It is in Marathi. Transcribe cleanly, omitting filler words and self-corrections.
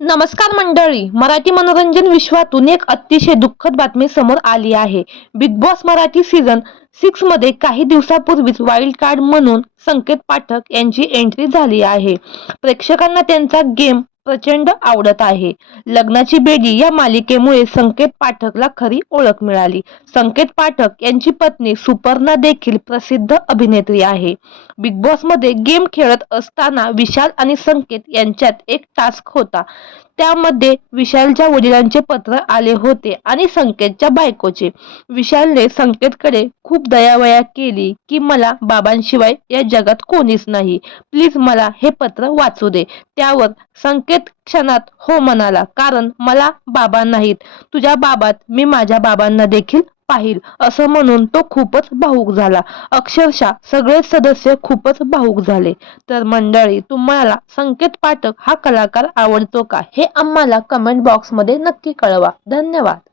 नमस्कार मंडळी, मराठी मनोरंजन विश्वातून एक अतिशय दुःखद बातमी समोर आली आहे. बिग बॉस मराठी सीझन 6 मध्ये काही दिवसापूर्वीच वाईल्ड कार्ड म्हणून संकेत पाठक यांची एंट्री झाली आहे. प्रेक्षकांना त्यांचा गेम प्रचंड आवडत आहे. लग्नाची बेडी या मालिकेमुळे संकेत पाठकला खरी ओळख मिळाली. संकेत पाठक यांची पत्नी सुपर्णा देखील प्रसिद्ध अभिनेत्री आहे. बिग बॉस मध्ये गेम खेळत असताना विशाल आणि संकेत यांच्यात एक टास्क होता. त्यामध्ये विशालच्या वडिलांचे पत्र आले होते आणि संकेतच्या बायकोचे. विशालने संकेतकडे खूप दयावया केली की मला बाबांशिवाय या जगात कोणीच नाही, प्लीज मला हे पत्र वाचू दे. त्यावर संकेत क्षणात हो म्हणाला, कारण मला बाबा नाहीत, तुझ्या बाबात मी माझ्या बाबांना देखील पाहिल, असं म्हणून तो खूपच भावूक झाला. अक्षरशः सगळेच सदस्य खूपच भावूक झाले. तर मंडळी, तुम्हाला संकेत पाठक हा कलाकार आवडतो का, हे आम्हाला कमेंट बॉक्समध्ये नक्की कळवा. धन्यवाद.